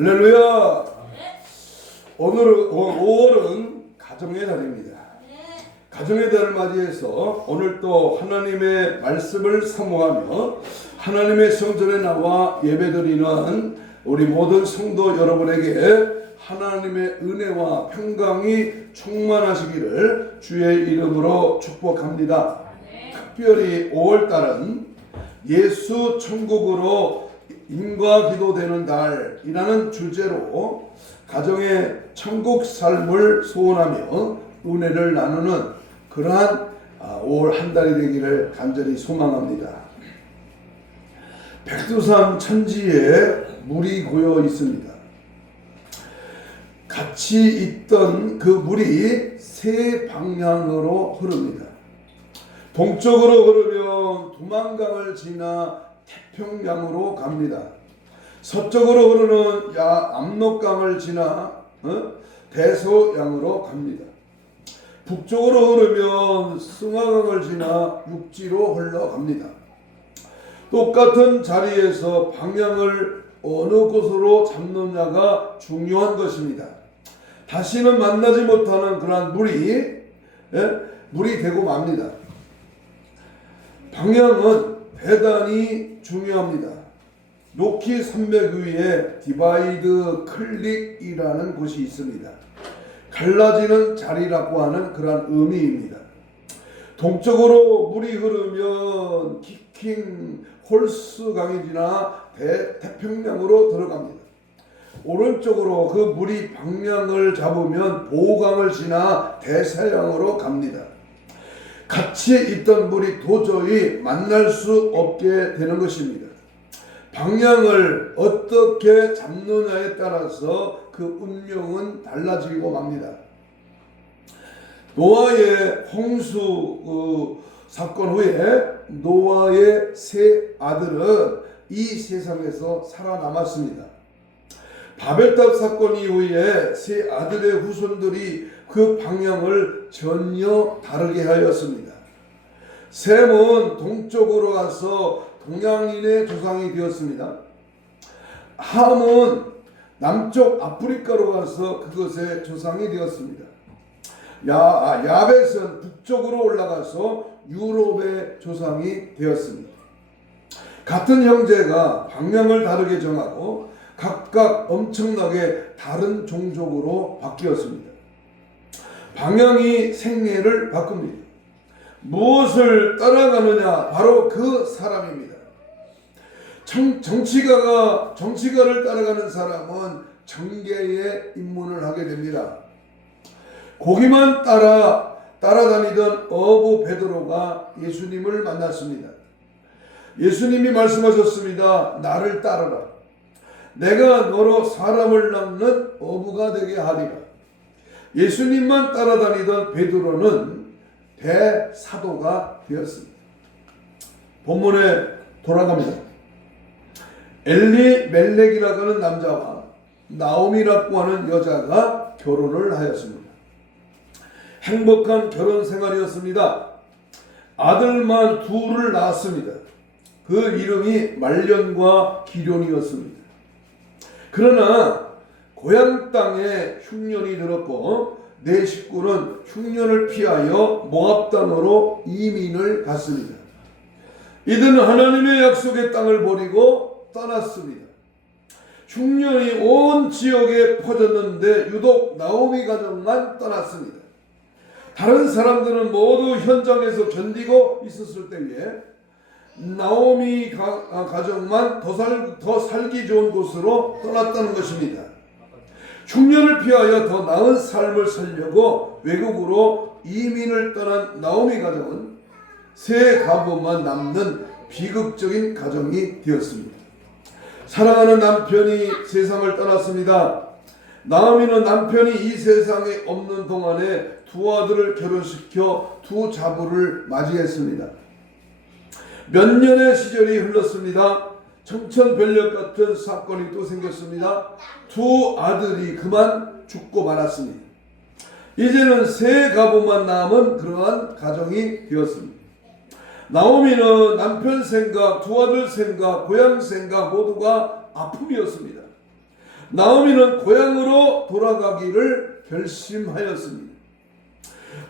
할렐루야. 오늘은 5월은 가정의 달입니다. 가정의 달을 맞이해서 오늘 또 하나님의 말씀을 사모하며 하나님의 성전에 나와 예배드리는 우리 모든 성도 여러분에게 하나님의 은혜와 평강이 충만하시기를 주의 이름으로 축복합니다. 특별히 5월달은 예수 천국으로 인과 기도되는 달이라는 주제로 가정의 천국 삶을 소원하며 은혜를 나누는 그러한 5월 한 달이 되기를 간절히 소망합니다. 백두산 천지에 물이 고여 있습니다. 같이 있던 그 물이 세 방향으로 흐릅니다. 동쪽으로 흐르면 두만강을 지나 태평양으로 갑니다. 서쪽으로 흐르는 압록강을 지나 대서양으로 갑니다. 북쪽으로 흐르면 승하강을 지나 육지로 흘러갑니다. 똑같은 자리에서 방향을 어느 곳으로 잡느냐가 중요한 것입니다. 다시는 만나지 못하는 그러한 물이 되고 맙니다. 방향은 대단히 중요합니다. 로키 산맥 위에 디바이드 클릭이라는 곳이 있습니다. 갈라지는 자리라고 하는 그런 의미입니다. 동쪽으로 물이 흐르면 키킹 홀스 강이 지나 태평양으로 들어갑니다. 오른쪽으로 그 물이 방향을 잡으면 보호강을 지나 대서양으로 갑니다. 같이 있던 물이 도저히 만날 수 없게 되는 것입니다. 방향을 어떻게 잡느냐에 따라서 그 운명은 달라지고 맙니다. 노아의 홍수 사건 후에 노아의 세 아들은 이 세상에서 살아남았습니다. 바벨탑 사건 이후에 세 아들의 후손들이 그 방향을 전혀 다르게 하였습니다. 셈은 동쪽으로 가서 동양인의 조상이 되었습니다. 함은 남쪽 아프리카로 가서 그것의 조상이 되었습니다. 야벳은 북쪽으로 올라가서 유럽의 조상이 되었습니다. 같은 형제가 방향을 다르게 정하고 각각 엄청나게 다른 종족으로 바뀌었습니다. 방향이 생애를 바꿉니다. 무엇을 따라가느냐? 바로 그 사람입니다. 정치가를 따라가는 사람은 정계에 입문을 하게 됩니다. 고기만 따라다니던 어부 베드로가 예수님을 만났습니다. 예수님이 말씀하셨습니다. 나를 따르라. 내가 너로 사람을 낚는 어부가 되게 하리라. 예수님만 따라다니던 베드로는 대사도가 되었습니다. 본문에 돌아갑니다. 엘리멜렉이라고 하는 남자와 나오미라고 하는 여자가 결혼을 하였습니다. 행복한 결혼 생활이었습니다. 아들만 둘을 낳았습니다. 그 이름이 말년과 기련이었습니다. 그러나 고향 땅에 흉년이 들었고 네 식구는 흉년을 피하여 모압 땅으로 이민을 갔습니다. 이들은 하나님의 약속의 땅을 버리고 떠났습니다. 흉년이 온 지역에 퍼졌는데 유독 나오미 가정만 떠났습니다. 다른 사람들은 모두 현장에서 견디고 있었을 때에 나오미 가정만 더 살기 좋은 곳으로 떠났다는 것입니다. 흉년을 피하여 더 나은 삶을 살려고 외국으로 이민을 떠난 나오미 가정은 세 가부만 남는 비극적인 가정이 되었습니다. 사랑하는 남편이 세상을 떠났습니다. 나오미는 남편이 이 세상에 없는 동안에 두 아들을 결혼시켜 두 자부를 맞이했습니다. 몇 년의 시절이 흘렀습니다. 청천벽력 같은 사건이 또 생겼습니다. 두 아들이 그만 죽고 말았습니다. 이제는 세 가부만 남은 그러한 가정이 되었습니다. 나오미는 남편 생각, 두 아들 생각, 고향 생각 모두가 아픔이었습니다. 나오미는 고향으로 돌아가기를 결심하였습니다.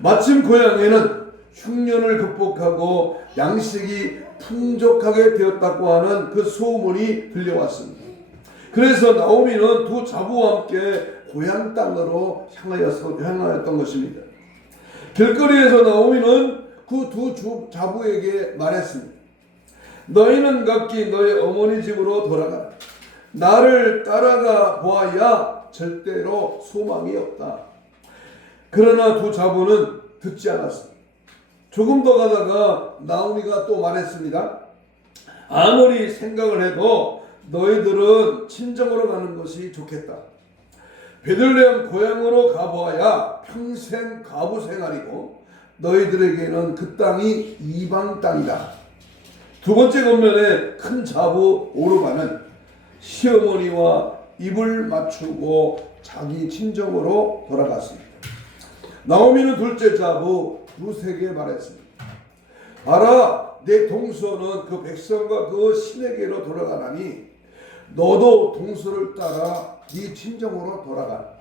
마침 고향에는 흉년을 극복하고 양식이 풍족하게 되었다고 하는 그 소문이 들려왔습니다. 그래서 나오미는 두 자부와 함께 고향 땅으로 향하였던 것입니다. 길거리에서 나오미는 그 두 자부에게 말했습니다. 너희는 각기 너희 어머니 집으로 돌아가라. 나를 따라가 보아야 절대로 소망이 없다. 그러나 두 자부는 듣지 않았습니다. 조금 더 가다가 나오미가 또 말했습니다. 아무리 생각을 해도 너희들은 친정으로 가는 것이 좋겠다. 베들레헴 고향으로 가보아야 평생 가부 생활이고 너희들에게는 그 땅이 이방 땅이다. 두 번째 권면의 큰 자부 오르바는 시어머니와 입을 맞추고 자기 친정으로 돌아갔습니다. 나오미는 둘째 자부 룻에게 말했습니다. 알아, 내 동서는 그 백성과 그 신에게로 돌아가나니 너도 동서를 따라 네 친정으로 돌아가.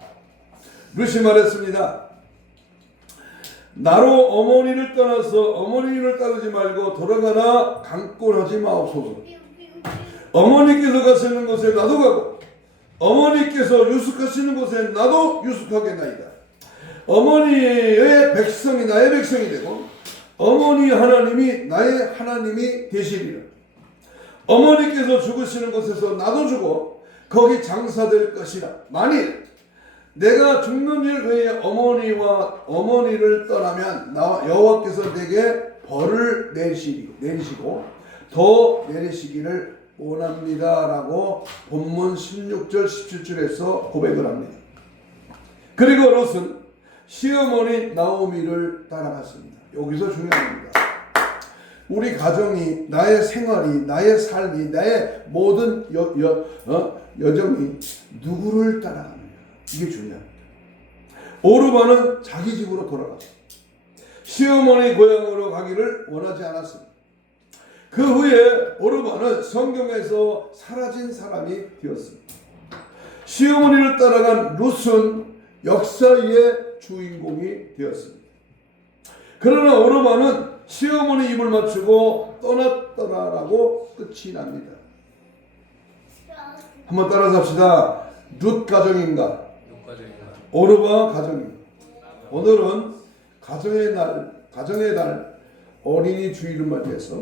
룻이 말했습니다. 나로 어머니를 떠나서 어머니를 따르지 말고 돌아가나 강권하지 마옵소서. 어머니께서 가시는 곳에 나도 가고 어머니께서 유숙하시는 곳에 나도 유숙하겠나이다. 어머니의 백성이 나의 백성이 되고 어머니 하나님이 나의 하나님이 되시리라. 어머니께서 죽으시는 곳에서 나도 죽어 거기 장사될 것이라. 만일 내가 죽는 일 후에 어머니를 떠나면 여호와께서 내게 벌을 내리시고 더 내리시기를 원합니다. 라고 본문 16절 17절에서 고백을 합니다. 그리고 롯은 시어머니 나오미를 따라갔습니다. 여기서 중요합니다. 우리 가정이, 나의 생활이, 나의 삶이, 나의 모든 여정이 누구를 따라가느냐, 이게 중요합니다. 오르바는 자기 집으로 돌아갔습니다. 시어머니 고향으로 가기를 원하지 않았습니다. 그 후에 오르바는 성경에서 사라진 사람이 되었습니다. 시어머니를 따라간 룻은 역사의 주인공이 되었습니다. 그러나 오르바는 시어머니 입을 맞추고 떠났더라라고 끝이 납니다. 한번 따라서 합시다. 룻 가정인가? 오르바 가정인가? 오늘은 가정의 달 어린이 주일을 맞이해서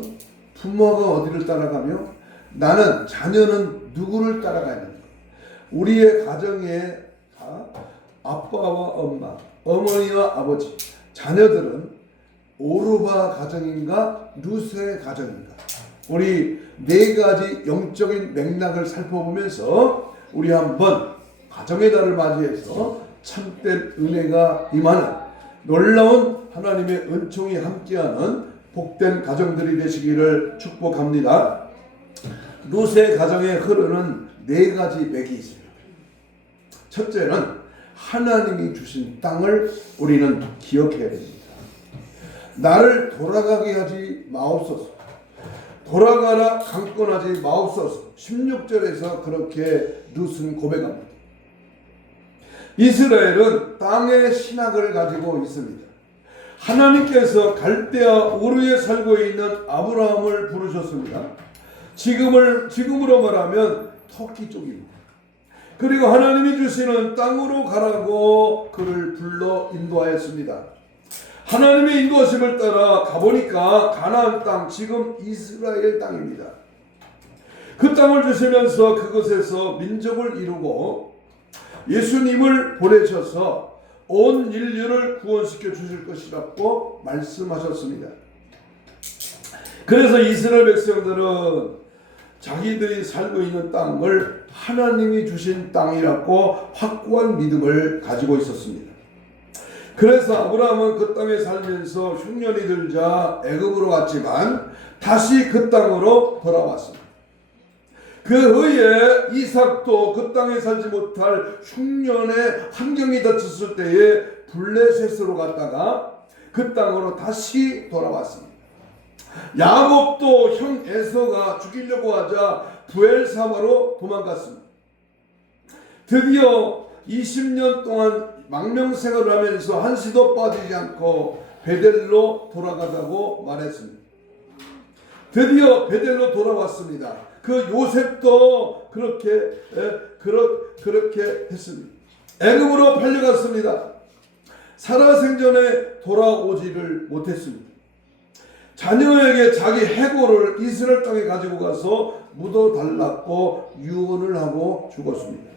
부모가 어디를 따라가며 나는, 자녀는 누구를 따라가야 되는가? 우리의 가정의 아빠와 엄마, 어머니와 아버지, 자녀들은 오르바 가정인가 룻의 가정인가? 우리 네 가지 영적인 맥락을 살펴보면서 우리 한번 가정의 달을 맞이해서 참된 은혜가 임하는 놀라운 하나님의 은총이 함께하는 복된 가정들이 되시기를 축복합니다. 룻의 가정에 흐르는 네 가지 맥이 있습니다. 첫째는 하나님이 주신 땅을 우리는 기억해야 됩니다. 나를 돌아가게 하지 마옵소서. 돌아가라 강권하지 마옵소서. 16절에서 그렇게 룻은 고백합니다. 이스라엘은 땅의 신학을 가지고 있습니다. 하나님께서 갈대아 우르에 살고 있는 아브라함을 부르셨습니다. 지금으로 말하면 터키 쪽입니다. 그리고 하나님이 주시는 땅으로 가라고 그를 불러 인도하였습니다. 하나님의 인도하심을 따라 가보니까 가나안 땅, 지금 이스라엘 땅입니다. 그 땅을 주시면서 그곳에서 민족을 이루고 예수님을 보내셔서 온 인류를 구원시켜 주실 것이라고 말씀하셨습니다. 그래서 이스라엘 백성들은 자기들이 살고 있는 땅을 하나님이 주신 땅이라고 확고한 믿음을 가지고 있었습니다. 그래서 아브라함은 그 땅에 살면서 흉년이 들자 애굽으로 갔지만 다시 그 땅으로 돌아왔습니다. 그 후에 이삭도 그 땅에 살지 못할 흉년의 환경이 닥쳤을 때에 블레셋으로 갔다가 그 땅으로 다시 돌아왔습니다. 야곱도 형 에서가 죽이려고 하자 부엘사바로 도망갔습니다. 드디어 20년 동안 망명생활을 하면서 한시도 빠지지 않고 베델로 돌아가자고 말했습니다. 드디어 베델로 돌아왔습니다. 그 요셉도 그렇게 했습니다. 애굽으로 팔려갔습니다. 살아생전에 돌아오지를 못했습니다. 자녀에게 자기 해골을 이스라엘 땅에 가지고 가서 묻어달라고 유언을 하고 죽었습니다.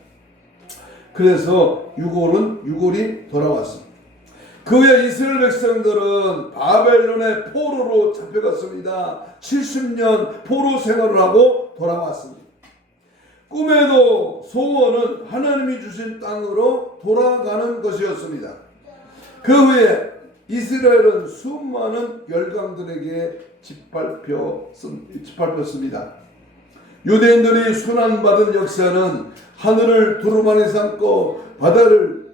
그래서 유골이 돌아왔습니다. 그 후에 이스라엘 백성들은 바벨론의 포로로 잡혀갔습니다. 70년 포로 생활을 하고 돌아왔습니다. 꿈에도 소원은 하나님이 주신 땅으로 돌아가는 것이었습니다. 그 후에 이스라엘은 수많은 열강들에게 짓밟혔습니다. 유대인들이 순환받은 역사는 하늘을 두루마리 삼고 바다를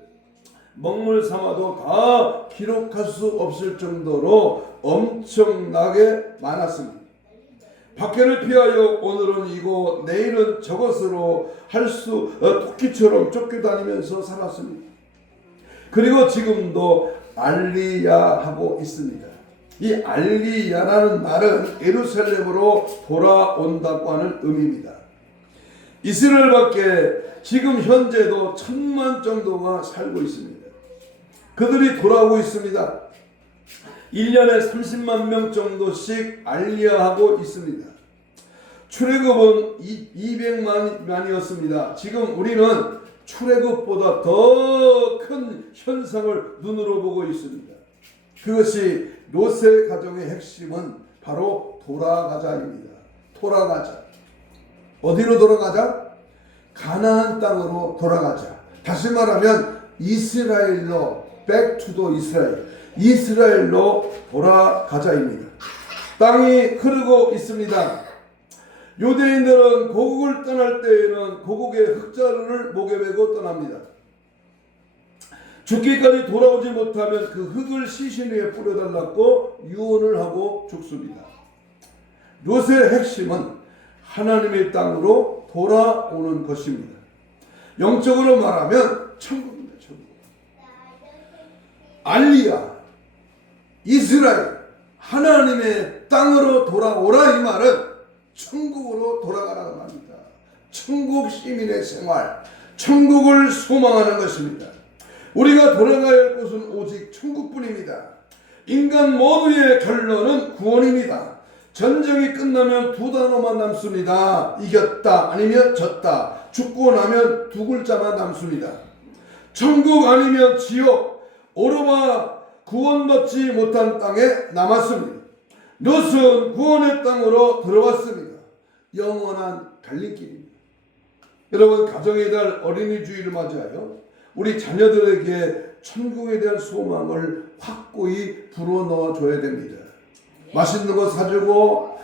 먹물 삼아도 다 기록할 수 없을 정도로 엄청나게 많았습니다. 박해를 피하여 오늘은 이곳 내일은 저것으로 토끼처럼 쫓겨다니면서 살았습니다. 그리고 지금도 알리야하고 있습니다. 이 알리야라는 말은 예루살렘으로 돌아온다고 하는 의미입니다. 이스라엘 밖에 지금 현재도 1000만 정도가 살고 있습니다. 그들이 돌아오고 있습니다. 1년에 30만 명 정도씩 알리야하고 있습니다. 출애굽은 200만이었습니다. 지금 우리는 출애굽보다 더 큰 현상을 눈으로 보고 있습니다. 그것이 롯의 가정의 핵심은 바로 돌아가자입니다. 돌아가자. 어디로 돌아가자? 가나안 땅으로 돌아가자. 다시 말하면 이스라엘로 back to the 이스라엘. 이스라엘로 돌아가자입니다. 땅이 흐르고 있습니다. 유대인들은 고국을 떠날 때에는 고국의 흙자루를 목에 메고 떠납니다. 죽기까지 돌아오지 못하면 그 흙을 시신 위에 뿌려달라고 유언을 하고 죽습니다. 롯의 핵심은 하나님의 땅으로 돌아오는 것입니다. 영적으로 말하면 천국입니다. 천국. 알리야, 이스라엘, 하나님의 땅으로 돌아오라 이 말은 천국으로 돌아가라는 말입니다. 천국 시민의 생활, 천국을 소망하는 것입니다. 우리가 돌아가야 할 곳은 오직 천국뿐입니다. 인간 모두의 결론은 구원입니다. 전쟁이 끝나면 두 단어만 남습니다. 이겼다 아니면 졌다. 죽고 나면 두 글자만 남습니다. 천국 아니면 지옥. 오로마 구원받지 못한 땅에 남았습니다. 롯은 구원의 땅으로 들어왔습니다. 영원한 갈림길입니다. 여러분, 가정의 달 어린이 주일을 맞이하여 우리 자녀들에게 천국에 대한 소망을 확고히 불어넣어 줘야 됩니다. 맛있는 거 사주고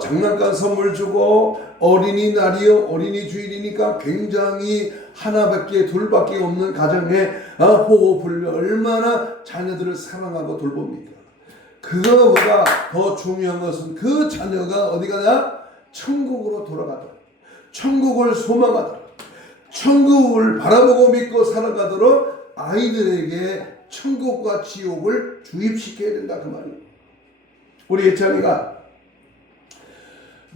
장난감 선물 주고 어린이날이요 어린이 주일이니까 굉장히 하나밖에 둘밖에 없는 가정에 호흡을 얼마나 자녀들을 사랑하고 돌봅니까? 그거보다 더 중요한 것은 그 자녀가 어디 가냐? 천국으로 돌아가도록, 천국을 소망하도록, 천국을 바라보고 믿고 살아가도록 아이들에게 천국과 지옥을 주입시켜야 된다 그 말이에요. 우리 예찬이가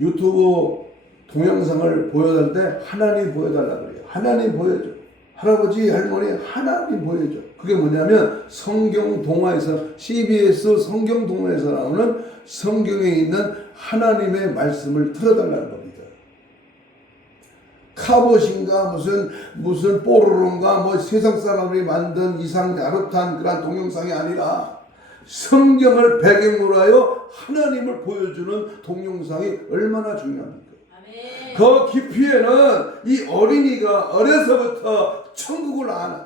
유튜브 동영상을 보여달 때 하나님 보여달라 그래요. 하나님 보여줘. 할아버지 할머니 하나님 보여줘. 그게 뭐냐면 성경 동화에서 CBS 성경 동화에서 나오는 성경에 있는 하나님의 말씀을 틀어달라는 겁니다. 카봇인가 무슨 뽀로로인가 세상 사람들이 만든 이상 야릇한 그런 동영상이 아니라 성경을 배경으로 하여 하나님을 보여주는 동영상이 얼마나 중요합니까? 아멘. 그 깊이에는 이 어린이가 어려서부터 천국을 아는,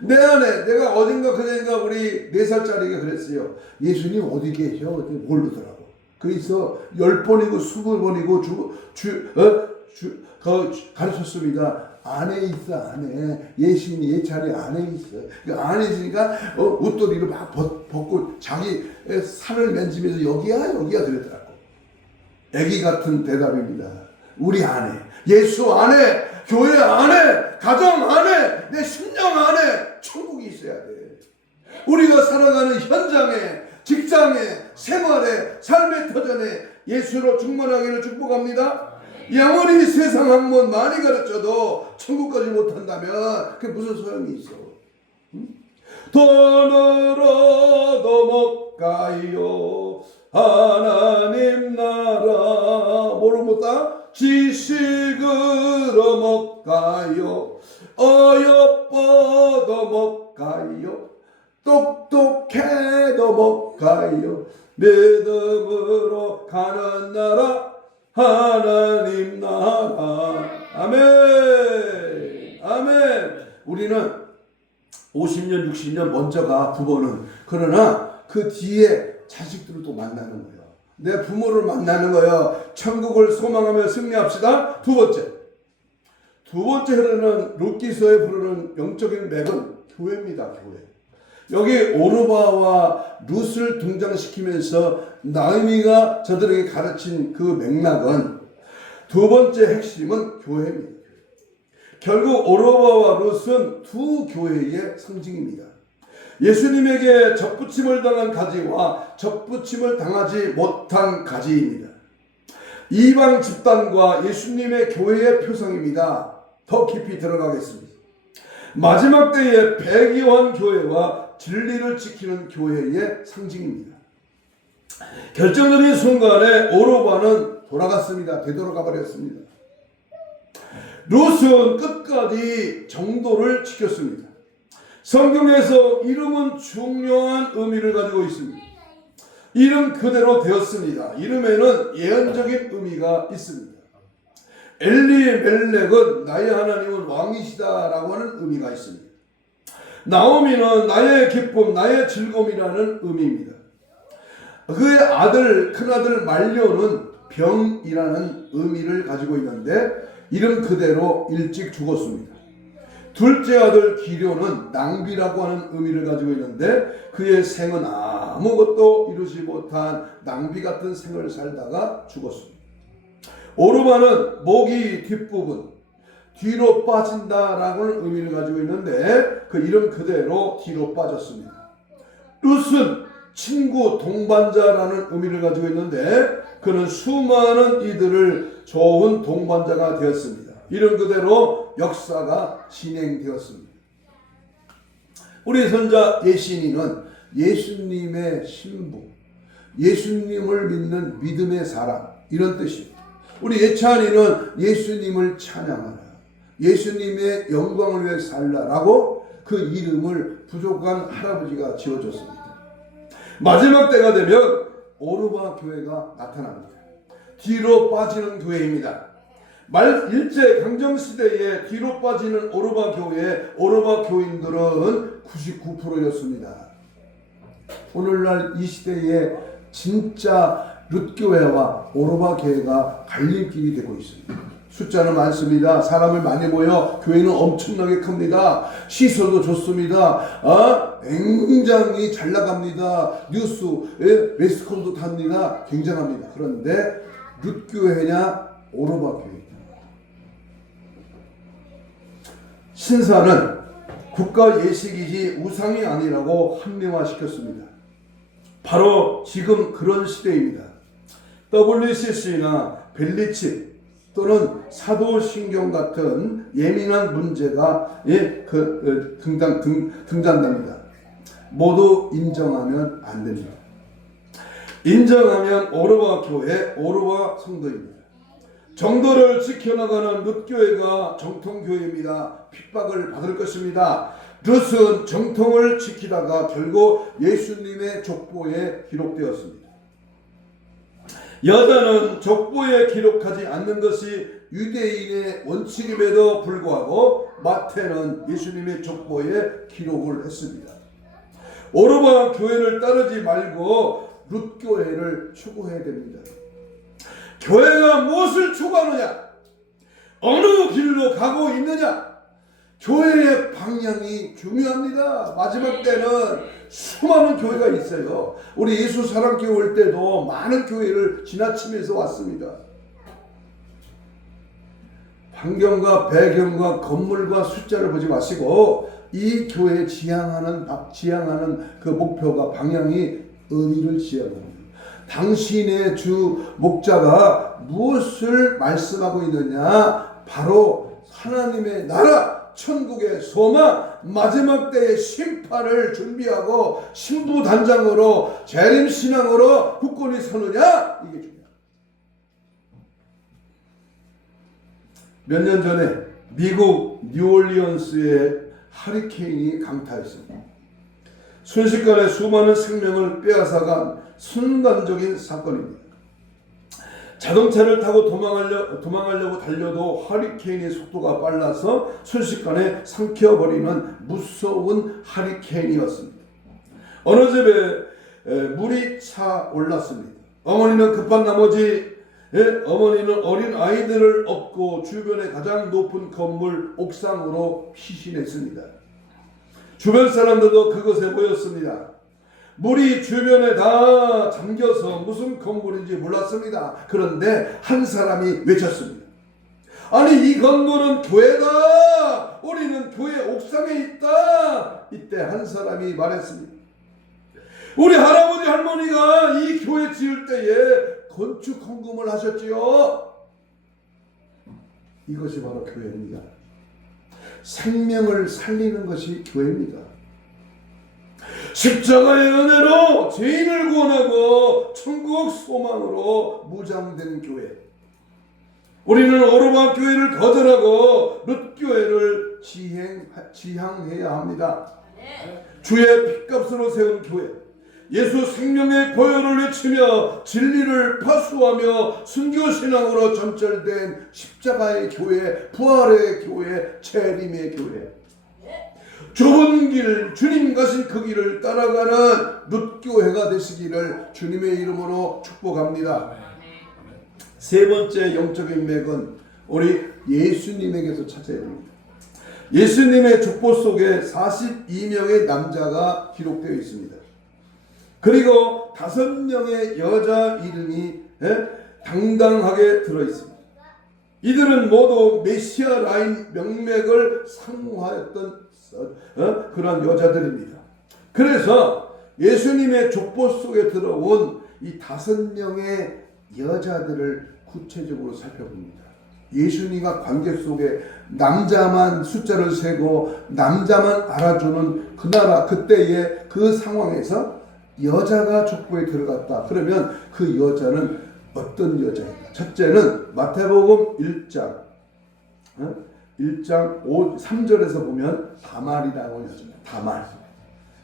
내 안에 내가 어딘가 그전인가 우리 4살짜리가 그랬어요. 예수님 어디 계셔? 모르더라고. 그래서 10번이고 20번이고 가르쳤습니다. 안에 있어, 안에. 예수님 예찬이 안에 있어. 그 안에 있으니까 옷도리를 막 벗고 자기 살을 만지면서 여기야 그러더라고. 애기 같은 대답입니다. 우리 안에, 예수 안에 교회 안에, 가정 안에, 내 심령 안에 천국이 있어야 돼. 우리가 살아가는 현장에, 직장에, 생활에, 삶의 터전에 예수로 충만하기를 축복합니다. 아무리 세상 학문 많이 가르쳐도 천국까지 못한다면 그게 무슨 소용이 있어? 돈으로도 못 가요 하나님 나라. 뭐로 못 가? 지식으로 못 가요. 어여뻐도 못 가요. 똑똑해도 못 가요. 믿음으로 가는 나라 하나님 나라. 아멘. 아멘. 우리는 50년 60년 먼저 가, 부모는. 그러나 그 뒤에 자식들을 또 만나는 거예요. 내 부모를 만나는 거예요. 천국을 소망하며 승리합시다. 두 번째 흐르는 룻기서에 부르는 영적인 맥은 교회입니다. 교회. 여기 오르바와 룻을 등장시키면서 나오미가 저들에게 가르친 그 맥락은, 두 번째 핵심은 교회입니다. 결국 오르바와 룻은 두 교회의 상징입니다. 예수님에게 접붙임을 당한 가지와 접붙임을 당하지 못한 가지입니다. 이방 집단과 예수님의 교회의 표상입니다. 더 깊이 들어가겠습니다. 마지막 때의 배기원 교회와 진리를 지키는 교회의 상징입니다. 결정적인 순간에 오르바는 돌아갔습니다. 되돌아가 버렸습니다. 룻은 끝까지 정도를 지켰습니다. 성경에서 이름은 중요한 의미를 가지고 있습니다. 이름 그대로 되었습니다. 이름에는 예언적인 의미가 있습니다. 엘리멜렉은 나의 하나님은 왕이시다라고 하는 의미가 있습니다. 나오미는 나의 기쁨, 나의 즐거움이라는 의미입니다. 그의 아들, 큰아들 말료는 병이라는 의미를 가지고 있는데 이름 그대로 일찍 죽었습니다. 둘째 아들 기료는 낭비라고 하는 의미를 가지고 있는데 그의 생은 아무것도 이루지 못한 낭비 같은 생을 살다가 죽었습니다. 오르바는 목이 뒷부분, 뒤로 빠진다라는 의미를 가지고 있는데 그 이름 그대로 뒤로 빠졌습니다. 룻은 친구, 동반자라는 의미를 가지고 있는데 그는 수많은 이들을 좋은 동반자가 되었습니다. 이름 그대로 역사가 진행되었습니다. 우리 선자 예신이는 예수님의 신부, 예수님을 믿는 믿음의 사람, 이런 뜻입니다. 우리 예찬이는 예수님을 찬양하라, 예수님의 영광을 위해 살라라고 그 이름을 부족한 할아버지가 지어줬습니다. 마지막 때가 되면 오르바 교회가 나타납니다. 뒤로 빠지는 교회입니다. 일제 강점시대에 뒤로 빠지는 오르바 교인들은 99%였습니다. 오늘날 이 시대에 진짜 룻교회와 오르바 교회가 갈림길이 되고 있습니다. 숫자는 많습니다. 사람을 많이 모여 교회는 엄청나게 큽니다. 시설도 좋습니다. 굉장히 잘 나갑니다. 뉴스, 매스컴도 탑니다. 굉장합니다. 그런데 룻교회냐 오르바 교회냐. 신사는 국가 예식이지 우상이 아니라고 합리화시켰습니다. 바로 지금 그런 시대입니다. WCC나 벨리칩 또는 사도신경 같은 예민한 문제가 등장됩니다. 모두 인정하면 안 됩니다. 인정하면 오르바 교회, 오르바 성도입니다. 정도를 지켜나가는 룻교회가 정통교회입니다. 핍박을 받을 것입니다. 룻은 정통을 지키다가 결국 예수님의 족보에 기록되었습니다. 여자는 족보에 기록하지 않는 것이 유대인의 원칙임에도 불구하고 마태는 예수님의 족보에 기록을 했습니다. 오르바 교회를 따르지 말고 룻교회를 추구해야 됩니다. 교회가 무엇을 추구하느냐? 어느 길로 가고 있느냐? 교회의 방향이 중요합니다. 마지막 때는 수많은 교회가 있어요. 우리 예수 사랑교회 올 때도 많은 교회를 지나치면서 왔습니다. 환경과 배경과 건물과 숫자를 보지 마시고 이 교회에 지향하는 그 목표가 방향이 어디를 지향합니다. 당신의 주 목자가 무엇을 말씀하고 있느냐? 바로 하나님의 나라, 천국의 소망, 마지막 때의 심판을 준비하고 신부단장으로 재림신앙으로 굳건히 서느냐? 이게 중요합니다. 몇 년 전에 미국 뉴올리언스의 하리케인이 강타했습니다. 순식간에 수많은 생명을 빼앗아간 순간적인 사건입니다. 자동차를 타고 도망하려고 달려도 허리케인의 속도가 빨라서 순식간에 삼켜버리는 무서운 허리케인이었습니다. 어느 집에 물이 차 올랐습니다. 어머니는 급한 나머지 어머니는 어린 아이들을 업고 주변의 가장 높은 건물 옥상으로 피신했습니다. 주변 사람들도 그것에 보였습니다. 물이 주변에 다 잠겨서 무슨 건물인지 몰랐습니다. 그런데 한 사람이 외쳤습니다. 아니, 이 건물은 교회다. 우리는 교회 옥상에 있다. 이때 한 사람이 말했습니다. 우리 할아버지 할머니가 이 교회 지을 때에 건축 헌금을 하셨지요. 이것이 바로 교회입니다. 생명을 살리는 것이 교회입니다. 십자가의 은혜로 죄인을 구원하고 천국 소망으로 무장된 교회. 우리는 오르막 교회를 거절하고 룻 교회를 지향해야 합니다. 주의 핏값으로 세운 교회. 예수 생명의 보혈을 외치며 진리를 파수하며 순교신앙으로 점철된 십자가의 교회, 부활의 교회, 재림의 교회. 좁은 길, 주님 가신 그 길을 따라가는 룻교회가 되시기를 주님의 이름으로 축복합니다. 세 번째 영적인 맥은 우리 예수님에게서 찾아야 됩니다. 예수님의 족보 속에 42명의 남자가 기록되어 있습니다. 그리고 5명의 여자 이름이 당당하게 들어있습니다. 이들은 모두 메시아 라인 명맥을 상호하였던 그런 여자들입니다. 그래서 예수님의 족보 속에 들어온 이 5명의 여자들을 구체적으로 살펴봅니다. 예수님과 관계 속에 남자만 숫자를 세고 남자만 알아주는 그 나라 그때의 그 상황에서 여자가 족보에 들어갔다. 그러면 그 여자는 어떤 여자인가? 첫째는 마태복음 1장 3절에서 보면 다말이라고 여자입니다. 다말.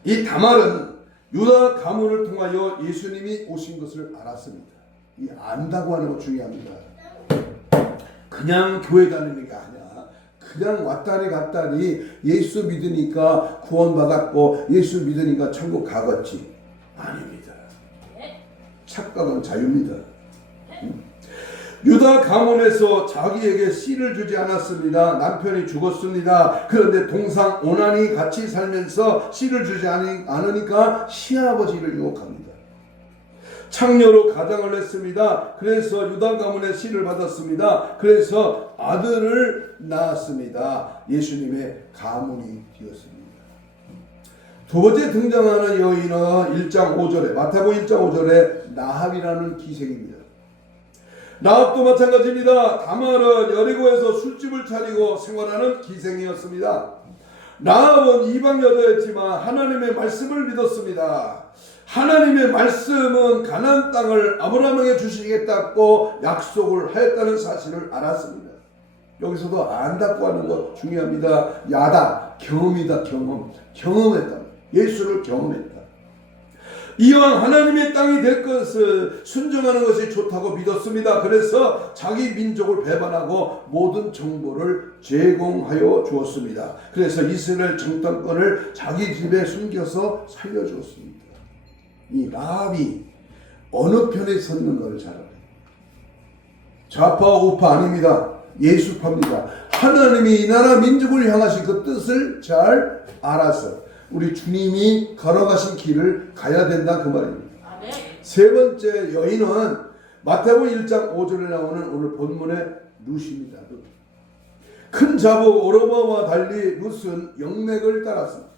이 다말은 유다 가문을 통하여 예수님이 오신 것을 알았습니다. 이 안다고 하는 거 중요합니다. 그냥 교회 다니는 게 아니야. 그냥 왔다리 갔다리 예수 믿으니까 구원받았고 예수 믿으니까 천국 가겠지. 아닙니다. 착각은 자유입니다. 유다 가문에서 자기에게 씨를 주지 않았습니다. 남편이 죽었습니다. 그런데 동상 오난이 같이 살면서 씨를 주지 않으니까 시아버지를 유혹합니다. 창녀로 가장을 했습니다. 그래서 유다 가문의 씨를 받았습니다. 그래서 아들을 낳았습니다. 예수님의 가문이 되었습니다. 두 번째 등장하는 여인은 1장 5절에 마태복음 1장 5절에 나합이라는 기생입니다. 나합도 마찬가지입니다. 다말은 여리고에서 술집을 차리고 생활하는 기생이었습니다. 나합은 이방 여자였지만 하나님의 말씀을 믿었습니다. 하나님의 말씀은 가나안 땅을 아브라함에게 주시겠다고 약속을 하였다는 사실을 알았습니다. 여기서도 안다고 하는 것 중요합니다. 야다, 경험이다, 경험했다. 예수를 경험했다. 이왕 하나님의 땅이 될 것을 순종하는 것이 좋다고 믿었습니다. 그래서 자기 민족을 배반하고 모든 정보를 제공하여 주었습니다. 그래서 이스라엘 정탐권을 자기 집에 숨겨서 살려주었습니다. 이 라합이 어느 편에 섰는가를 잘 알아요. 좌파 우파 아닙니다. 예수파입니다. 하나님이 이 나라 민족을 향하신 그 뜻을 잘 알아서 우리 주님이 걸어가신 길을 가야 된다 그 말입니다. 세 번째 여인은 마태복음 1장 5절에 나오는 오늘 본문의 룻입니다. 큰 자부 오르바와 달리 룻은 영맥을 따랐습니다.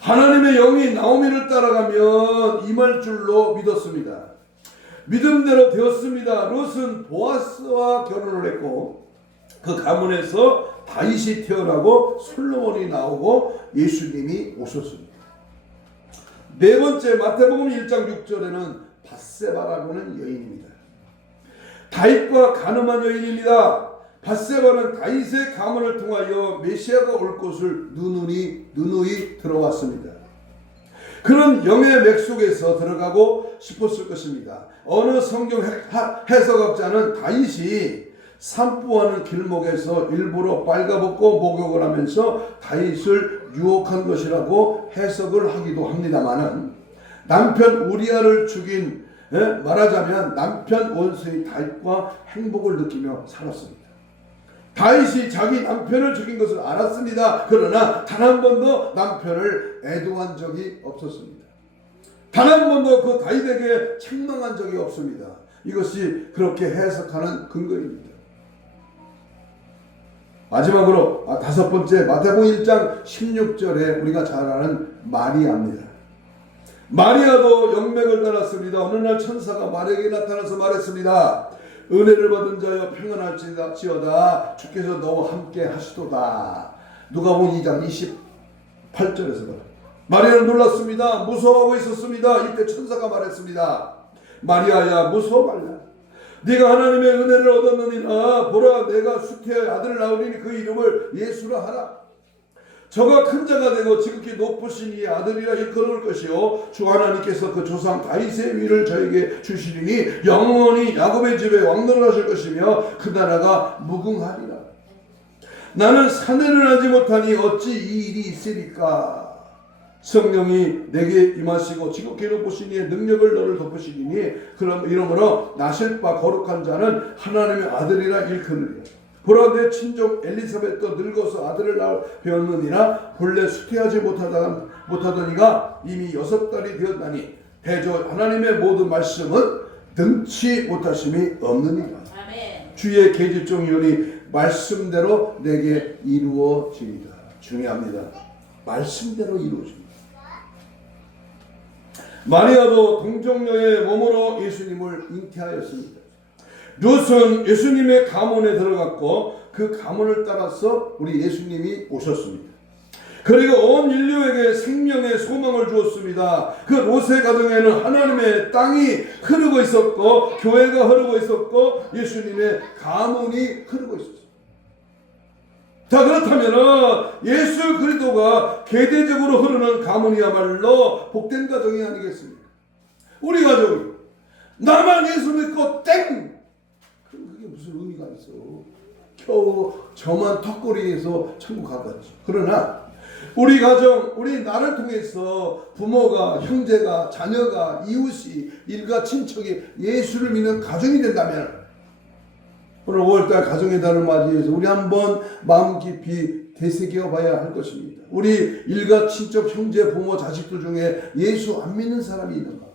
하나님의 영이 나오미를 따라가면 임할 줄로 믿었습니다. 믿음대로 되었습니다. 룻은 보아스와 결혼을 했고 그 가문에서 다윗이 태어나고 솔로몬이 나오고 예수님이 오셨습니다. 네 번째, 마태복음 1장 6절에는 밧세바라고는 여인입니다. 다윗과 가늠한 여인입니다. 밧세바는 다윗의 가문을 통하여 메시아가 올 것을 누누이 들어왔습니다. 그런 영의 맥 속에서 들어가고 싶었을 것입니다. 어느 성경 해석학자는 다윗이 산보하는 길목에서 일부러 빨가벗고 목욕을 하면서 다윗을 유혹한 것이라고 해석을 하기도 합니다마는, 남편 우리아를 죽인, 말하자면 남편 원수의 다윗과 행복을 느끼며 살았습니다. 다윗이 자기 남편을 죽인 것을 알았습니다. 그러나 단 한 번도 남편을 애도한 적이 없었습니다. 단 한 번도 그 다윗에게 책망한 적이 없습니다. 이것이 그렇게 해석하는 근거입니다. 마지막으로 다섯 번째, 마태복음 1장 16절에 우리가 잘 아는 마리아입니다. 마리아도 영맥을 따랐습니다. 어느 날 천사가 마리아에게 나타나서 말했습니다. 은혜를 받은 자여 평안할지어다, 주께서 너와 함께 하시도다. 누가복음 2장 28절에서 마리아는 놀랐습니다. 무서워하고 있었습니다. 이때 천사가 말했습니다. 마리아야, 무서워 말라. 네가 하나님의 은혜를 얻었느니라. 보라, 내가 수태의 아들을 낳으리니 그 이름을 예수라 하라. 저가 큰 자가 되고 지극히 높으신 이의 아들이라 일컬을 것이요, 주 하나님께서 그 조상 다윗의 위를 저에게 주시리니 영원히 야곱의 집에 왕노를 하실 것이며 그 나라가 무궁하리라. 나는 사내를 하지 못하니 어찌 이 일이 있으리까. 성령이 내게 임하시고 지극히 높으신 이의 능력을 너를 덮으시리니 그럼 이러므로 나실 바 거룩한 자는 하나님의 아들이라 일컬으리라. 보라, 내 친족 엘리사벳도 늙어서 아들을 낳을 배웠느니라. 본래 수태하지 못하더니가 이미 6달이 되었나니 대저 하나님의 모든 말씀은 등치 못하심이 없느니라. 아멘. 주의 계집종이오니 말씀대로 내게 이루어지리라. 중요합니다. 말씀대로 이루어집니다. 마리아도 동정녀의 몸으로 예수님을 잉태하였습니다. 룻은 예수님의 가문에 들어갔고 그 가문을 따라서 우리 예수님이 오셨습니다. 그리고 온 인류에게 생명의 소망을 주었습니다. 그 롯의 가정에는 하나님의 땅이 흐르고 있었고 교회가 흐르고 있었고 예수님의 가문이 흐르고 있었습니다. 자, 그렇다면 예수 그리스도가 계대적으로 흐르는 가문이야말로 복된 가정이 아니겠습니까? 우리 가정이 나만 예수 믿고 땡! 그게 무슨 의미가 있어? 겨우 저만 턱걸이에서 천국 가겠지. 그러나 우리 가정, 우리 나를 통해서 부모가, 형제가, 자녀가, 이웃이, 일가 친척이 예수를 믿는 가정이 된다면, 오늘 5월달 가정의 달을 맞이해서 우리 한번 마음 깊이 되새겨 봐야 할 것입니다. 우리 일가 친척, 형제, 부모, 자식들 중에 예수 안 믿는 사람이 있는가?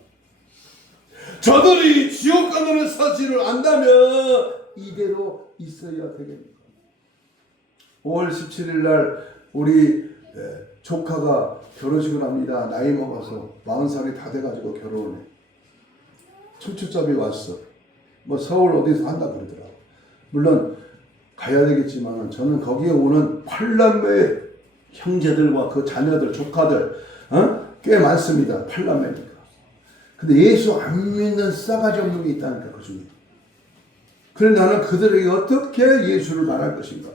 저들이 지옥 가는 사실을 안다면 이대로 있어야 되겠습니까? 5월 17일 날 우리 조카가 결혼식을 합니다. 나이 먹어서 40살이 다 돼가지고 결혼을 해. 청첩장이 왔어. 뭐 서울 어디서 한다 그러더라고. 물론 가야 되겠지만 저는 거기에 오는 8남매의 형제들과 그 자녀들, 조카들 꽤 많습니다. 8남매니까. 근데 예수 안 믿는 싸가지 없는 게 있다니까, 그 중에. 그래 나는 그들에게 어떻게 예수를 말할 것인가?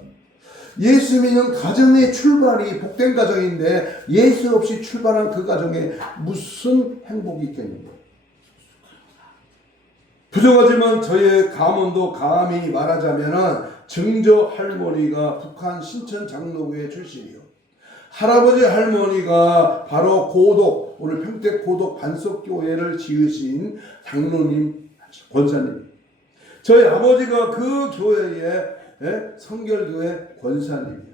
예수 믿는 가정의 출발이 복된 가정인데 예수 없이 출발한 그 가정에 무슨 행복이 있겠는가? 부족하지만 저의 가문도 감히 말하자면 증조 할머니가 북한 신천 장로교회 출신이요, 할아버지 할머니가 바로 고독, 오늘 평택 고독 반석교회를 지으신 장로님, 권사님. 저희 아버지가 그 교회의 성결교회 권사님이에요.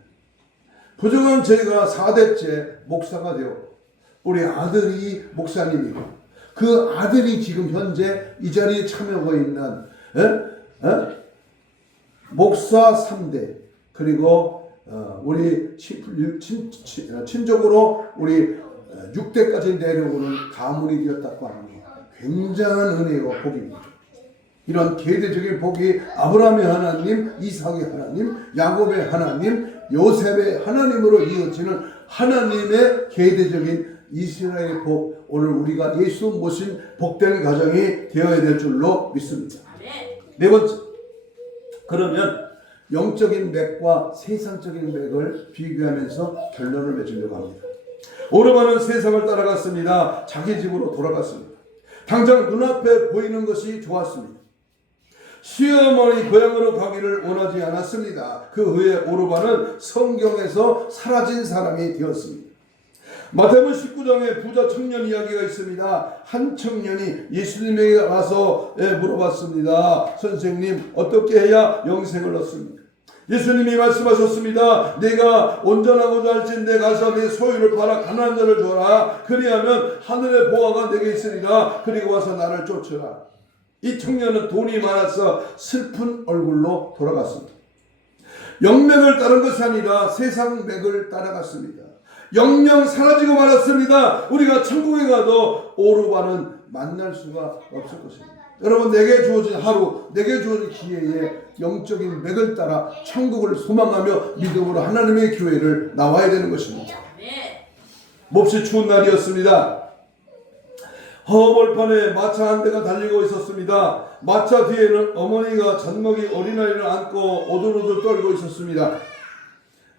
부족한 저희가 4대째 목사가 되었고 우리 아들이 목사님이고 그 아들이 지금 현재 이 자리에 참여하고 있는 목사 3대, 그리고 우리 친족으로 우리 6대까지 내려오는 가문이 되었다고 하는 것, 굉장한 은혜와 복입니다. 이런 계대적인 복이 아브라함의 하나님, 이삭의 하나님, 야곱의 하나님, 요셉의 하나님으로 이어지는 하나님의 계대적인 이스라엘의 복, 오늘 우리가 예수 모신 복된 가정이 되어야 될 줄로 믿습니다. 네 번째, 그러면 영적인 맥과 세상적인 맥을 비교하면서 결론을 맺으려고 합니다. 오르반은 세상을 따라갔습니다. 자기 집으로 돌아갔습니다. 당장 눈앞에 보이는 것이 좋았습니다. 시어머니 고향으로 가기를 원하지 않았습니다. 그 후에 오르반은 성경에서 사라진 사람이 되었습니다. 마태복음 19장에 부자 청년 이야기가 있습니다. 한 청년이 예수님에게 와서 물어봤습니다. 선생님, 어떻게 해야 영생을 얻습니까? 예수님이 말씀하셨습니다. 내가 온전하고자 할진 내 가서 내 소유를 팔아 가난한 자를 줘라. 그리하면 하늘의 보화가 내게 있으리라. 그리고 와서 나를 쫓으라. 이 청년은 돈이 많아서 슬픈 얼굴로 돌아갔습니다. 영맥을 따른 것이 아니라 세상 맥을 따라갔습니다. 영영 사라지고 말았습니다. 우리가 천국에 가도 오르반은 만날 수가 없을 것입니다. 여러분, 내게 주어진 하루, 내게 주어진 기회에 영적인 맥을 따라 천국을 소망하며 믿음으로 하나님의 교회를 나와야 되는 것입니다. 몹시 추운 날이었습니다. 허벌판에 마차 한 대가 달리고 있었습니다. 마차 뒤에는 어머니가 젖먹이 어린아이를 안고 오들오들 떨고 있었습니다.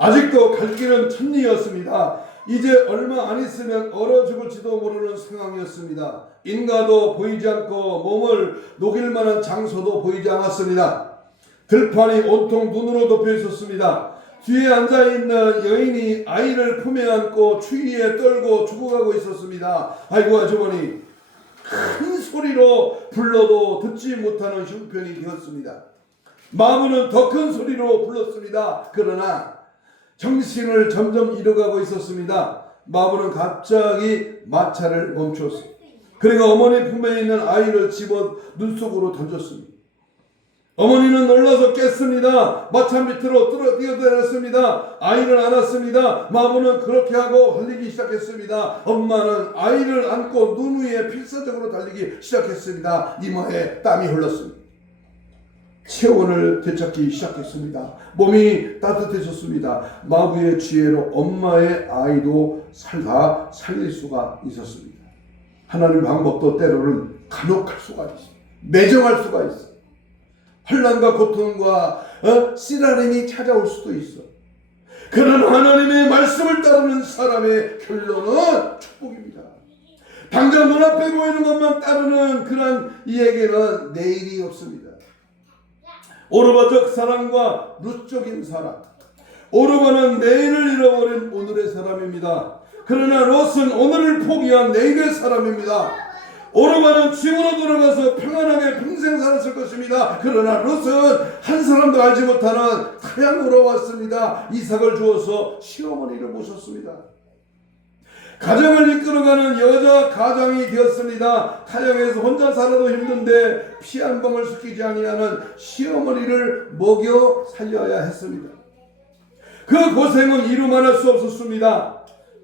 아직도 갈 길은 천리였습니다. 이제 얼마 안 있으면 얼어 죽을지도 모르는 상황이었습니다. 인가도 보이지 않고 몸을 녹일 만한 장소도 보이지 않았습니다. 들판이 온통 눈으로 덮여 있었습니다. 뒤에 앉아있는 여인이 아이를 품에 안고 추위에 떨고 죽어가고 있었습니다. 아이고 아주머니, 큰 소리로 불러도 듣지 못하는 형편이 되었습니다. 마무는 더 큰 소리로 불렀습니다. 그러나 정신을 점점 잃어가고 있었습니다. 마부는 갑자기 마차를 멈췄습니다. 그리고 어머니 품에 있는 아이를 집어 눈 속으로 던졌습니다. 어머니는 놀라서 깼습니다. 마차 밑으로 뛰어들었습니다. 아이를 안았습니다. 마부는 그렇게 하고 달리기 시작했습니다. 엄마는 아이를 안고 눈 위에 필사적으로 달리기 시작했습니다. 이마에 땀이 흘렀습니다. 체온을 되찾기 시작했습니다. 몸이 따뜻해졌습니다. 마부의 지혜로 엄마의 아이도 살릴 수가 있었습니다. 하나님 방법도 때로는 간혹할 수가 있어요. 매정할 수가 있어요. 환난과 고통과 쓰라림이 찾아올 수도 있어. 그런 하나님의 말씀을 따르는 사람의 결론은 축복입니다. 당장 눈앞에 보이는 것만 따르는 그런 이에게는 내일이 없습니다. 오르바적 사랑과 룻적인 사랑. 오르바는 내일을 잃어버린 오늘의 사람입니다. 그러나 롯은 오늘을 포기한 내일의 사람입니다. 오르바는 집으로 돌아가서 평안하게 평생 살았을 것입니다. 그러나 롯은 한 사람도 알지 못하는 타향으로 왔습니다. 이삭을 주어서 시어머니를 모셨습니다. 가정을 이끌어가는 여자 가장이 되었습니다. 타향에서 혼자 살아도 힘든데 피 한 방울 섞이지 아니하는 시어머니를 먹여 살려야 했습니다. 그 고생은 이루 말할 수 없었습니다.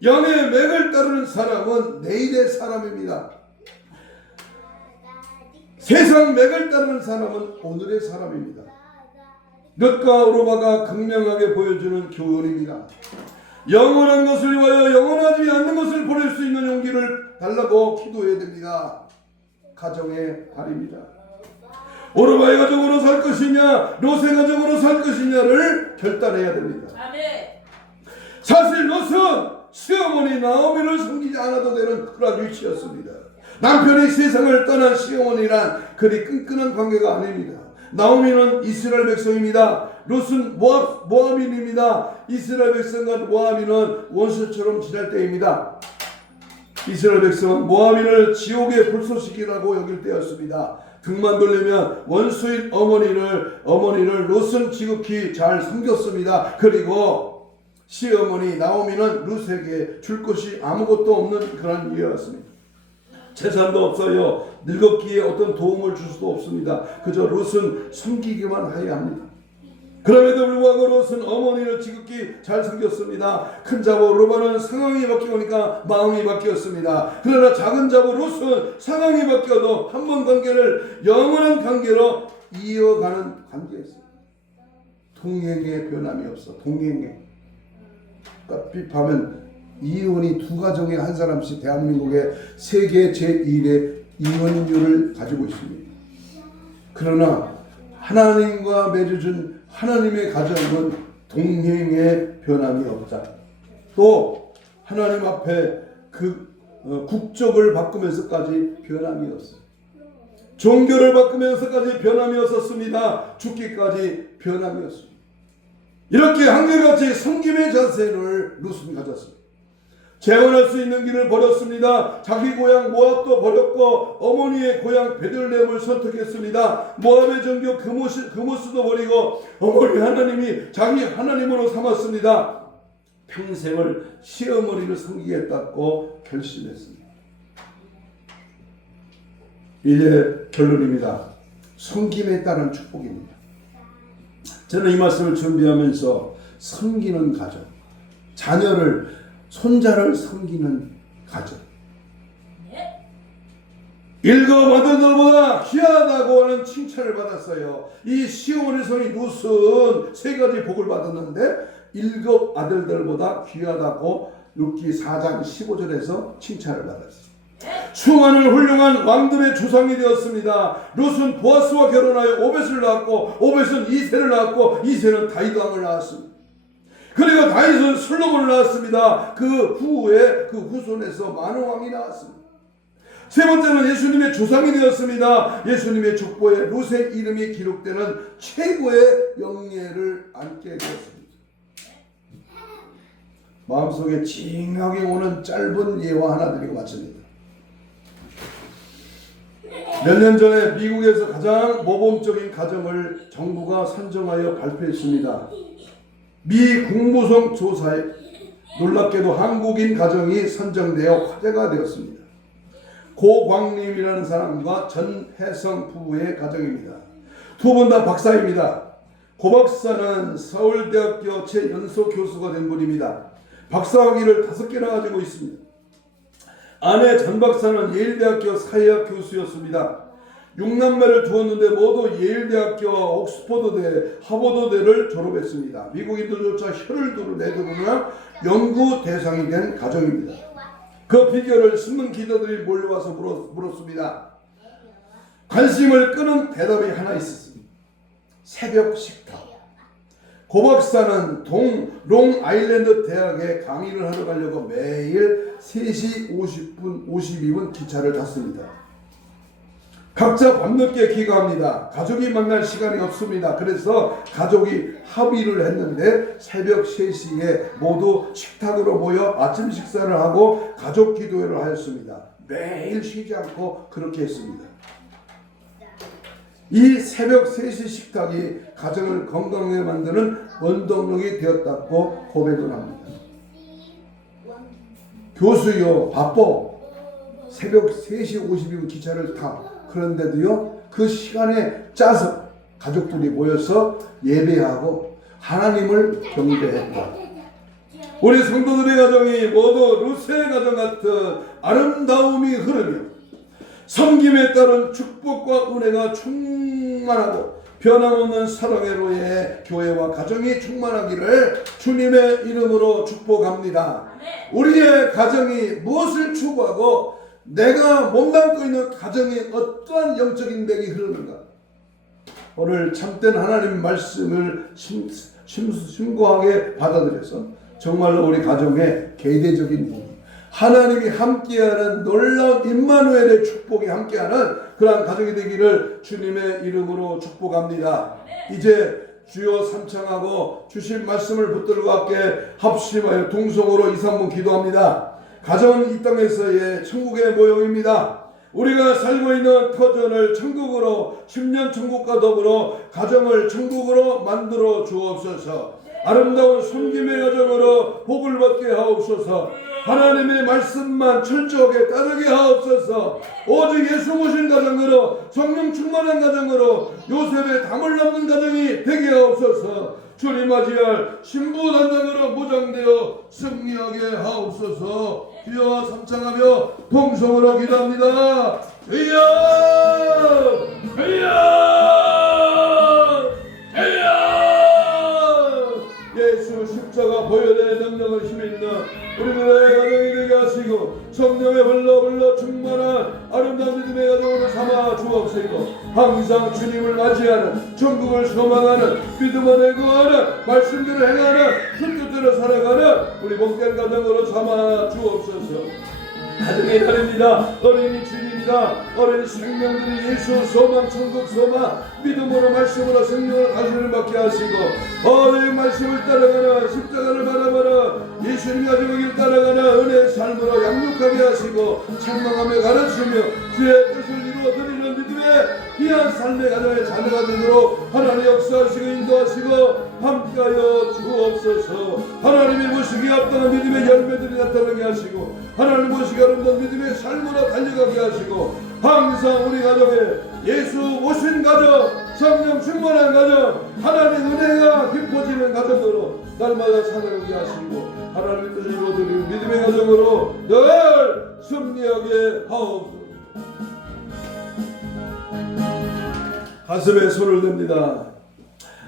영의 맥을 따르는 사람은 내일의 사람입니다. 세상 맥을 따르는 사람은 오늘의 사람입니다. 롯과 오르바가 극명하게 보여주는 교훈입니다. 영원한 것을 위하여 영원하지 않는 것을 보낼 수 있는 용기를 달라고 기도해야 됩니다. 가정의 발입니다. 오르바의 가정으로 살 것이냐 롯의 가정으로 살 것이냐를 결단해야 됩니다. 사실 롯은 시어머니 나오미를 섬기지 않아도 되는 그런 위치였습니다. 남편이 세상을 떠난 시어머니란 그리 끈끈한 관계가 아닙니다. 나오미는 이스라엘 백성입니다. 롯은 모압인입니다. 이스라엘 백성과 모압인은 원수처럼 지낼 때입니다. 이스라엘 백성은 모압인을 지옥의 불쏘시기라고 여길 때였습니다. 등만 돌리면 원수인 어머니를 롯은 지극히 잘 섬겼습니다. 그리고 시어머니 나오미는 롯에게 줄 것이 아무것도 없는 그런 이유였습니다. 재산도 없어요. 늙었기에 어떤 도움을 줄 수도 없습니다. 그저 롯은 섬기기만 해야 합니다. 그럼에도 불구하고 롯은 어머니를 지극히 잘 섬겼습니다. 큰 자부 르반은 상황이 바뀌니까 마음이 바뀌었습니다. 그러나 작은 자부 롯은 상황이 바뀌어도 한 번 관계를 영원한 관계로 이어가는 관계였습니다. 동행에 변함이 없어. 동행에. 삐파면 이혼이 두 가정에 한 사람씩 대한민국의 세계 제1의 이혼율을 가지고 있습니다. 그러나 하나님과 맺어준 하나님의 가정은 동행에 변함이 없다. 또 하나님 앞에 국적을 바꾸면서까지 변함이 없어요. 종교를 바꾸면서까지 변함이 없었습니다. 죽기까지 변함이 없습니다. 이렇게 한결같이 섬김의 자세를 롯은 가졌습니다. 재혼할 수 있는 길을 버렸습니다. 자기 고향 모압도 버렸고 어머니의 고향 베들레헴을 선택했습니다. 모압의 정교 그모스도 버리고 어머니 하나님이 자기 하나님으로 삼았습니다. 평생을 시어머니를 섬기겠다고 결심했습니다. 이제 결론입니다. 섬김에 따른 축복입니다. 저는 이 말씀을 준비하면서 섬기는 가정, 손자를 섬기는 가정, 일곱 아들들보다 귀하다고 하는 칭찬을 받았어요. 이 시므온의 성이 롯은 세 가지 복을 받았는데 일곱 아들들보다 귀하다고 룻기 4장 15절에서 칭찬을 받았어요. 수많은 훌륭한 왕들의 조상이 되었습니다. 롯은 보아스와 결혼하여 오벳을 낳았고 오벳은 이새를 낳았고 이새는 다윗 왕을 낳았습니다. 그리고 다윗은 솔로몬을 낳았습니다. 그 후에 그 후손에서 많은 왕이 나왔습니다. 세 번째는 예수님의 조상이 되었습니다. 예수님의 족보에 롯의 이름이 기록되는 최고의 영예를 안게 되었습니다. 마음속에 찡하게 오는 짧은 예화 하나 드리고 마칩니다. 몇 년 전에 미국에서 가장 모범적인 가정을 정부가 선정하여 발표했습니다. 미 국무성 조사에 놀랍게도 한국인 가정이 선정되어 화제가 되었습니다. 고광림이라는 사람과 전혜성 부부의 가정입니다. 두 분 다 박사입니다. 고 박사는 서울대학교 최연소 교수가 된 분입니다. 박사학위를 5개나 가지고 있습니다. 아내 전 박사는 예일대학교 사회학 교수였습니다. 6남매를 두었는데 모두 예일대학교, 옥스퍼드대, 하버드대를 졸업했습니다. 미국인들조차 혀를 내두르며 연구 대상이 된 가정입니다. 그 비결을 신문 기자들이 몰려와서 물었습니다. 관심을 끄는 대답이 하나 있었습니다. 새벽 식탁. 고 박사는 롱아일랜드 대학에 강의를 하러 가려고 매일 3시 52분 기차를 탔습니다. 각자 밤늦게 귀가합니다. 가족이 만날 시간이 없습니다. 그래서 가족이 합의를 했는데 새벽 3시에 모두 식탁으로 모여 아침 식사를 하고 가족 기도회를 하였습니다. 매일 쉬지 않고 그렇게 했습니다. 이 새벽 3시 식탁이 가정을 건강하게 만드는 원동력이 되었다고 고백을 합니다. 교수요, 바빠. 새벽 3시 52분 기차를 타. 그런데도요, 그 시간에 짜서 가족들이 모여서 예배하고 하나님을 경배했다. 우리 성도들의 가정이 모두 롯의 가정 같은 아름다움이 흐르며 섬김에 따른 축복과 은혜가 충만하고 변함없는 사랑의 로의 교회와 가정이 충만하기를 주님의 이름으로 축복합니다. 우리의 가정이 무엇을 추구하고 내가 몸담고 있는 가정이 어떠한 영적인 맥이 흐르는가? 오늘 참된 하나님 말씀을 심고하게 받아들여서 정말로 우리 가정의 계대적인 부분, 하나님이 함께하는 놀라운 임마누엘의 축복이 함께하는 그러한 가정이 되기를 주님의 이름으로 축복합니다. 이제 주여 삼창하고 주실 말씀을 붙들고 함께 합심하여 동성으로 2, 3분 기도합니다. 가정은 이 땅에서의 천국의 모형입니다. 우리가 살고 있는 터전을 천국으로 10년 천국과 더불어 가정을 천국으로 만들어 주옵소서. 아름다운 섬김의 가정으로 복을 받게 하옵소서. 하나님의 말씀만 철저하게 따르게 하옵소서. 오직 예수 모신 가정으로, 성령 충만한 가정으로, 요셉의 담을 넘는 가정이 되게 하옵소서. 주님 맞이할 신부 단장으로 무장되어 승리하게 하옵소서. 주여 삼창하며 동성으로 기도합니다. 주여 주여 주여. 예수 십자가 보혈의 능력을 힘있는 우리들의 가정이 되게 하시고 성령의 흘러 충만한 아름다운 믿음의 가정으로 삼아 주옵시고 항상 주님을 맞이하는, 천국을 소망하는, 믿음 안에 거하는, 말씀대로 행하는, 주 뜻대로 살아가는 우리 복된 가정으로 삼아 주옵소서. 가정의 날입니다. 어린이 주님이다. 어린 생명들이 예수 소망, 천국 소망, 믿음으로 말씀으로 생명을 가슴을 받게 하시고 어린 말씀을 따라가는, 십자가를 바라보는 예수님의 가정을 따라가는 은혜의 삶으로 양육하게 하시고 책망하며 가르치며 주의 뜻을 이루어 드리는 믿음의 귀한 삶의 가정의 자녀가 되도록 하나님 역사하시고 인도하시고 함께하여 주옵소서. 하나님이 보시기에 합당한 믿음의 열매들이 나타나게 하시고 하나님 보시기에 아름다운 믿음의 삶으로 달려가게 하시고 항상 우리 가정에 예수 오신 가정, 성령 충만한 가정, 하나님의 은혜가 깊어지는 가정으로 날마다 살아가게 하시고 하나님의 뜻을 이루어드리는 믿음의 가정으로 늘 승리하게 하옵소서. 가슴에 손을 댑니다.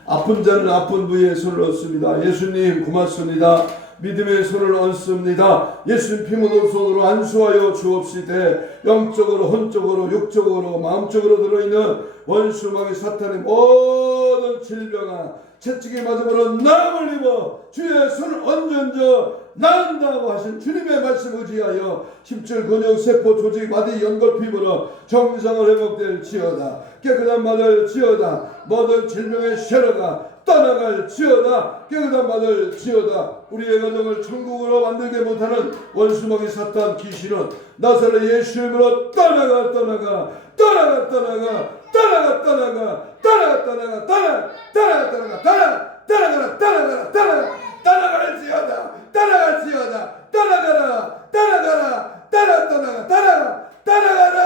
아픈 자는 아픈 부위에 손을 얹습니다. 예수님 고맙습니다. 믿음의 손을 얹습니다. 예수님 피 묻은 손으로 안수하여 주옵시되 영적으로, 혼적으로, 육적으로, 마음적으로 들어있는 원수마귀 사탄의 모든 질병아 채찍에 맞음으로 나음을 입어 주의 손을 얹은저 나은다고 하신 주님의 말씀 의지하여 힘줄 근육 세포 조직 마디 연골 피부로 정상을 회복될지어다. 깨끗한 받을지어다. 모든 질병의 쇠로가 떠나갈지어다. 깨끗한 받을지어다. 우리의 가정을 천국으로 만들게 못하는 원수마귀 사탄 귀신은 나사렛 예수 이름으로 떠나가 떠나가 떠나가 떠나가 떠나가 떠나가 떠나가 떠나가 떠나가 떠나가 떠나가 떠나가 떠나가라 떠나가라 떠나가 떠나갈지어다 떠나갈지어다 떠나가라 떠나가라 떠나 떠나가 떠나가 떠나가라.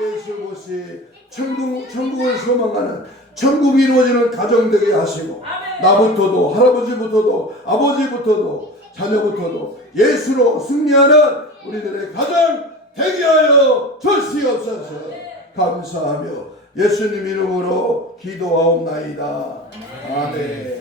예수 모시 천국을 소망하는, 천국이 이루어지는 가정 되게 하시고 나부터도, 할아버지부터도, 아버지부터도, 자녀부터도 예수로 승리하는 우리들의 가정 되게 하여 주시옵소서. 감사하며 예수님 이름으로 기도하옵나이다. 아멘.